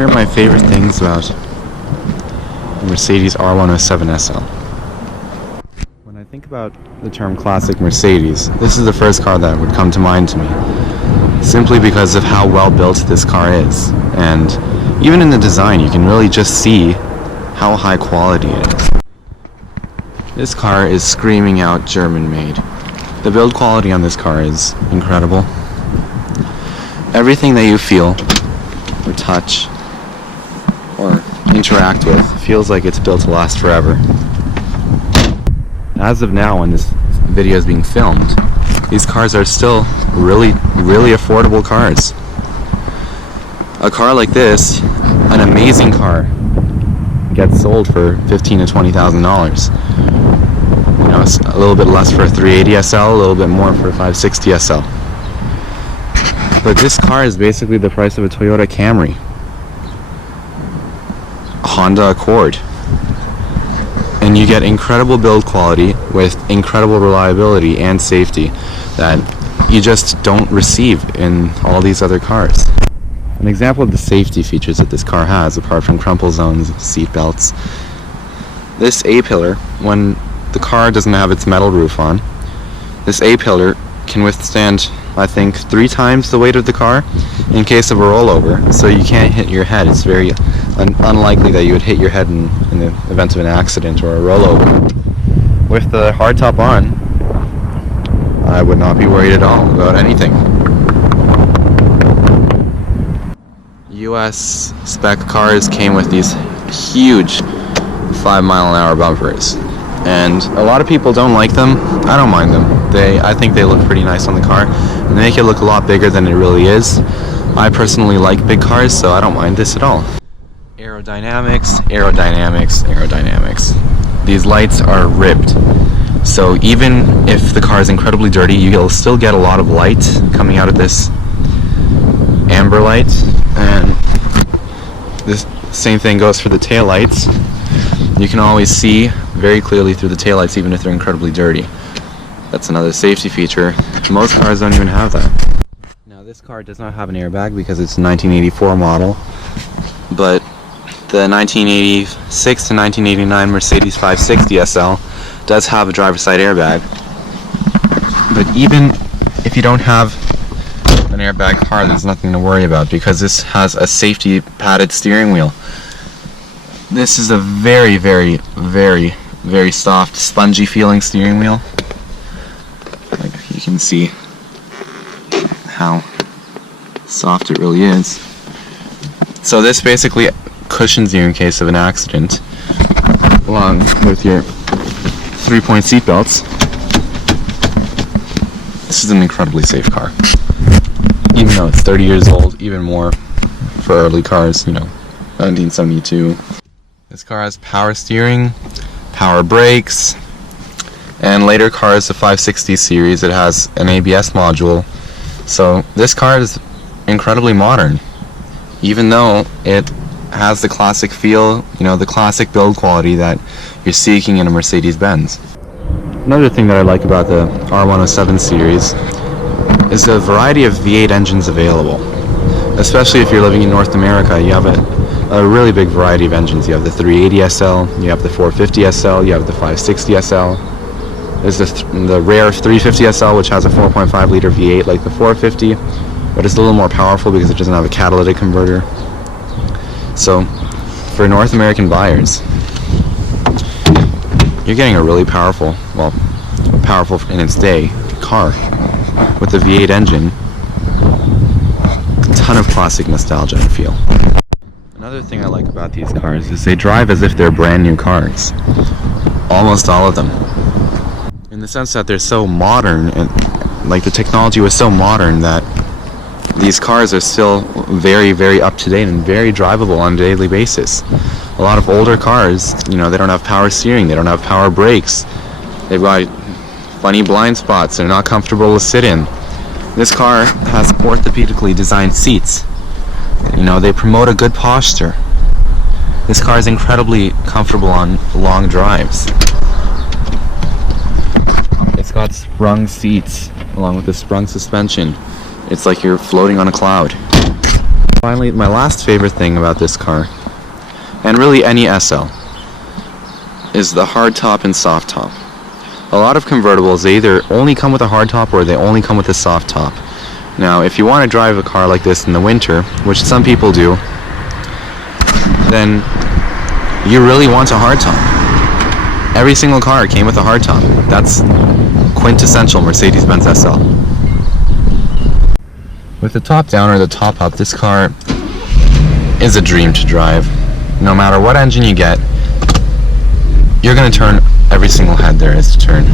Here are my favorite things about the Mercedes R107 SL. When I think about the term classic Mercedes, this is the first car that would come to mind to me, simply because of how well built this car is. And even in the design, you can really just see how high quality it is. This car is screaming out German-made. The build quality on this car is incredible. Everything that you feel, or touch, or interact with feels like it's built to last forever. As of now, when this video is being filmed, these cars are still really affordable cars. A car like this, an amazing car, gets sold for $15,000 to $20,000. You know, it's a little bit less for a 380 SL, a little bit more for a 560 SL. But this car is basically the price of a Toyota Camry, a Honda Accord. And you get incredible build quality with incredible reliability and safety that you just don't receive in all these other cars. An example of the safety features that this car has, apart from crumple zones, seat belts, this A-pillar, when the car doesn't have its metal roof on, this A-pillar can withstand, I think, 3 times the weight of the car in case of a rollover, so you can't hit your head. It's very unlikely that you would hit your head in the event of an accident or a rollover. With the hardtop on, I would not be worried at all about anything. US spec cars came with these huge 5-mile-an-hour bumpers, and a lot of people don't like them. I don't mind them. I think they look pretty nice on the car, and they make it look a lot bigger than it really is. I personally like big cars, so I don't mind this at all. Aerodynamics, aerodynamics, aerodynamics. These lights are ribbed, so even if the car is incredibly dirty, you'll still get a lot of light coming out of this amber light. And this same thing goes for the taillights. You can always see very clearly through the taillights even if they're incredibly dirty. That's another safety feature. Most cars don't even have that. Now this car does not have an airbag because it's a 1984 model, but the 1986 to 1989 Mercedes 560 SL does have a driver's side airbag. But even if you don't have an airbag car, there's nothing to worry about because this has a safety padded steering wheel. This is a very soft, spongy feeling steering wheel. Like you can see how soft it really is. So this basically cushions you in case of an accident, along with your 3-point seat belts. This is an incredibly safe car. Even though it's 30 years old, even more for early cars, 1972. This car has power steering, power brakes, and later cars, the 560 series, it has an ABS module. So this car is incredibly modern, even though it has the classic feel, the classic build quality that you're seeking in a Mercedes-Benz. Another thing that I like about the R107 series is the variety of V8 engines available. Especially if you're living in North America, you have a really big variety of engines. You have the 380 SL, you have the 450 SL, you have the 560 SL. There's the rare 350 SL, which has a 4.5 liter V8 like the 450, but it's a little more powerful because it doesn't have a catalytic converter. So for North American buyers, you're getting a really powerful in its day car with the V8 engine. A ton of classic nostalgia and feel. Another thing I like about these cars is they drive as if they're brand new cars. Almost all of them. In the sense that they're so modern, and like the technology was so modern that these cars are still very up to date and very drivable on a daily basis. A lot of older cars, they don't have power steering, they don't have power brakes, they've got funny blind spots, they're not comfortable to sit in. This car has orthopedically designed seats. They promote a good posture. This car is incredibly comfortable on long drives. It's got sprung seats along with the sprung suspension. It's like you're floating on a cloud. Finally, my last favorite thing about this car, and really any SL, is the hardtop and soft top. A lot of convertibles, they either only come with a hardtop or they only come with a soft top. Now, if you want to drive a car like this in the winter, which some people do, then you really want a hardtop. Every single car came with a hardtop. That's quintessential Mercedes-Benz SL. With the top down or the top up, this car is a dream to drive. No matter what engine you get, you're going to turn every single head there is to turn.